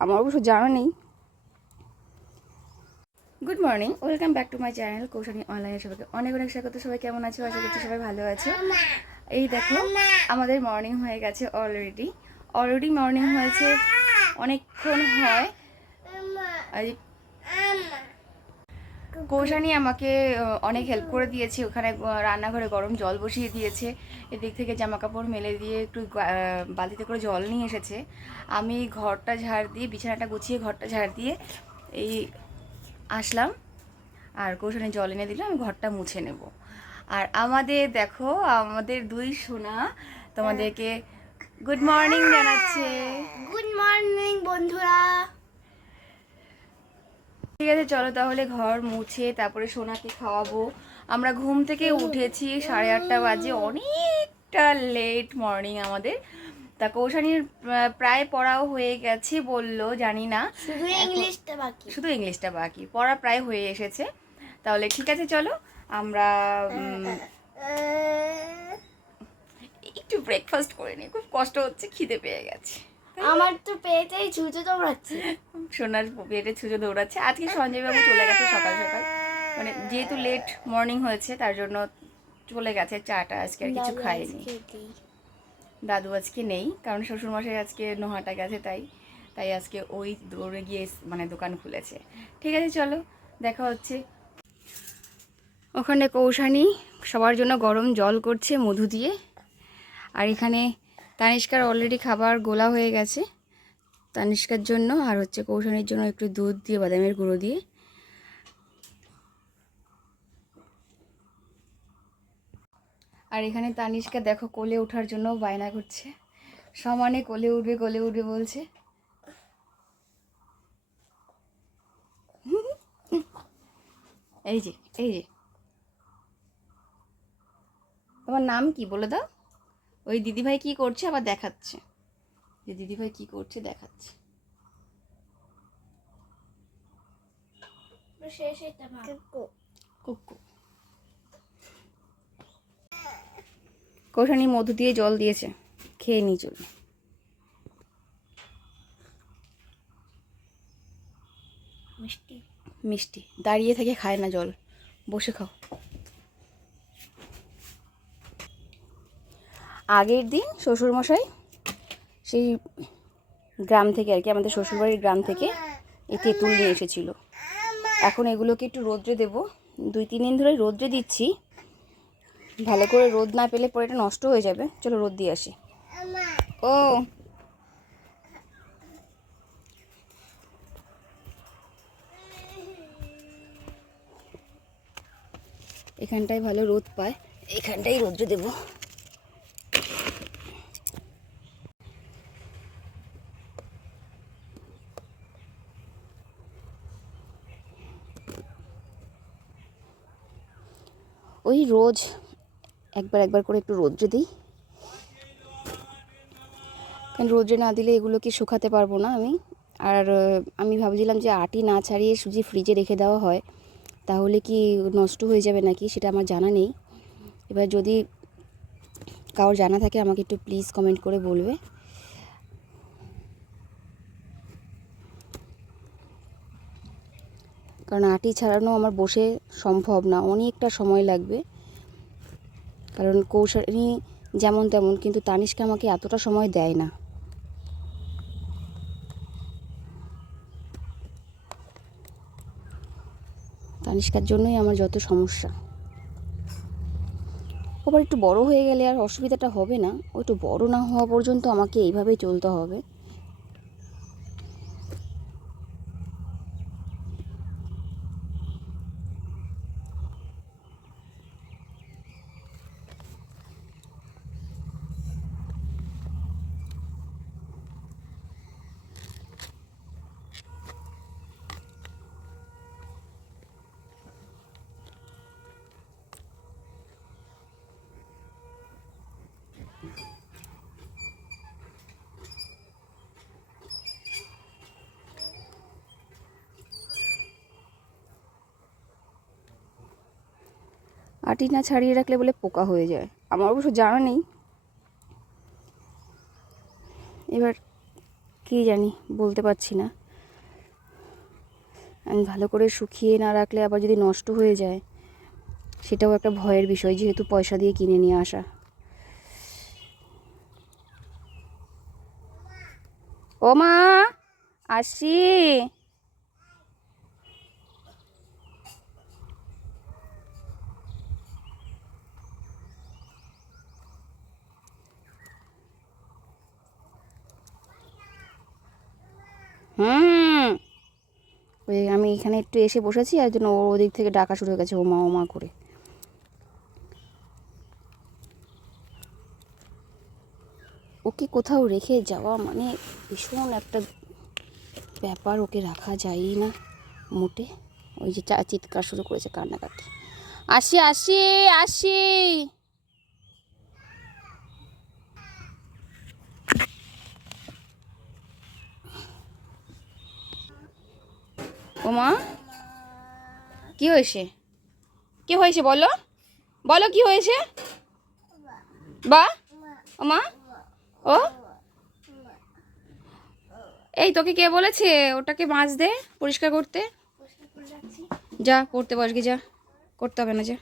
আমার অবশ্য জানা নেই। Good morning, welcome back to my channel Koushani অনলাইনে। সবাইকে অনেক অনেক স্বাগত। সবাই কেমন আছো? আশা করছি সবাই ভালো আছো। এই দেখো আমাদের মর্নিং হয়ে গেছে অলরেডি মর্নিং হয়েছে, অনেকক্ষণ হয়। কৌশানী আমাকে অনেক হেল্প করে দিয়েছে, ওখানে রান্নাঘরে গরম জল বসিয়ে দিয়েছে, এদিক থেকে জামা কাপড় মেলে দিয়ে একটু বালতিতে করে জল নিয়ে এসেছে। আমি ঘরটা ঝাড় দিয়ে, বিছানাটা গুছিয়ে ঘরটা ঝাড় দিয়ে এই আসলাম, আর কৌশানী জল এনে দিল, আমি ঘরটা মুছে নেব। আর আমাদের দেখো, আমাদের দুই সোনা তোমাদেরকে গুড মর্নিং জানাচ্ছে। গুড মর্নিং বন্ধুরা। ঠিক আছে, চলো তাহলে ঘর মুছে তারপরে সোনাকে খাওয়াবো। আমরা ঘুম থেকে উঠেছি 8:30 বাজে, অনেকটা লেট মর্নিং আমাদের। তা কৌশানীর প্রায় পড়াও হয়ে গেছে বললো, জানি না, শুধু ইংলিশটা বাকি, পড়া প্রায় হয়ে এসেছে। তাহলে ঠিক আছে, চলো আমরা একটু ব্রেকফাস্ট করে নিই, খুব কষ্ট হচ্ছে, খিদে পেয়ে গেছে। আমার তো পেটেই ছুঁচো দৌড়াচ্ছে। সোনার পেটে ছুঁচো দৌড়াচ্ছে। আজকে সঞ্জয়বাবু চলে গেছে সকাল সকাল, মানে যেহেতু লেট মর্নিং হয়েছে তার জন্য চলে গেছে। চাটা আজকে আর কিছু খাইনি। দাদু আজকে নেই, কারণ শ্বশুরমশাই আজকে নোহাটা গেছে, তাই তাই আজকে ওই দৌড়ে গিয়ে মানে দোকান খুলেছে। ঠিক আছে, চলো দেখা হচ্ছে। ওখানে কৌশানী সবার জন্য গরম জল করছে মধু দিয়ে, আর এখানে তানিষ্কার অলরেডি খাবার গোলা হয়ে গেছে, তানিষ্কার জন্য আর হচ্ছে কৌশানীর জন্য একটু দুধ দিয়ে বাদামের গুঁড়ো দিয়ে। আর এখানে তানিষ্কা দেখো কোলে ওঠার জন্য বায়না করছে, সমানে কোলে উঠবে বলছে। এই যে এই যে, তোমার নাম কি বলে দাও? ওই দিদিভাই কি করছে আবার দেখাচ্ছে, যে দিদিভাই কি করছে দেখাচ্ছে। কুকু। কৌশানী মধু দিয়ে জল দিয়েছে, খেয়ে নি চল। মিষ্টি মিষ্টি দাঁড়িয়ে থেকে খায় না জল, বসে খাও। আগের দিন শ্বশুরমশাই সেই গ্রাম থেকে আর কি, আমাদের শ্বশুরবাড়ির গ্রাম থেকে এই তেঁতুল নিয়ে এসেছিলো। এখন এগুলোকে একটু রোদ্রে দেবো, 2-3 দিন ধরে রোদ্রে দিচ্ছি। ভালো করে রোদ না পেলে পরে এটা নষ্ট হয়ে যাবে। চলো রোদ দিয়ে আসি। ও এখানটায় ভালো রোদ পায়, এখানটাই রোদ্রে দেবো। ওই রোজ একবার করে একটু রোদ্রে দিই, কারণ রোদ্রে না দিলে এগুলোকে শুকাতে পারবো না আমি। আর আমি ভাবছিলাম যে আটি না ছাড়িয়ে সুজি ফ্রিজে রেখে দেওয়া হয় তাহলে কি নষ্ট হয়ে যাবে নাকি, সেটা আমার জানা নেই। এবার যদি কারোর জানা থাকে আমাকে একটু প্লিজ কমেন্ট করে বলবে। কারণ আটি ছাড়ানো আমার বসে সম্ভব না, অনেকটা সময় লাগবে। কারণ কৌশানী যেমন তেমন, কিন্তু তানিষ্কা আমাকে এতটা সময় দেয় না। তানিষ্কার জন্যই আমার যত সমস্যা। আবার একটু বড় হয়ে গেলে আর অসুবিধাটা হবে না, ও একটু বড় না হওয়া পর্যন্ত আমাকে এইভাবেই চলতে হবে। আটি না ছাড়িয়ে রাখলে বলে পোকা হয়ে যায়, আমার অবশ্য জানা নেই। এবার কী জানি, বলতে পারছি না। আমি ভালো করে শুকিয়ে না রাখলে আবার যদি নষ্ট হয়ে যায় সেটাও একটা ভয়ের বিষয়, যেহেতু পয়সা দিয়ে কিনে নিয়ে আসা। ও মা, আসছি। হুম, ওই আমি এখানে একটু এসে বসেছি, আর জন্য ও ওদিক থেকে ডাকা শুরু হয়ে গেছে ও মা করে। ওকে কোথাও রেখে যাওয়া মানে ভীষণ একটা ব্যাপার, ওকে রাখা যায়ই না মোটে। ওই যে চিৎকার শুরু করেছে, কান্নাকাটি। আসি আসি আসি। ও মা, কি হয়েছে? কি হয়েছে বলো, বলো কি হয়েছে? বা ও মা, ও এই তোকে কে বলেছে ওটাকে মাছ দে পরিষ্কার করতে? যা পড়তে বস গে, যা, করতে হবে না, যা।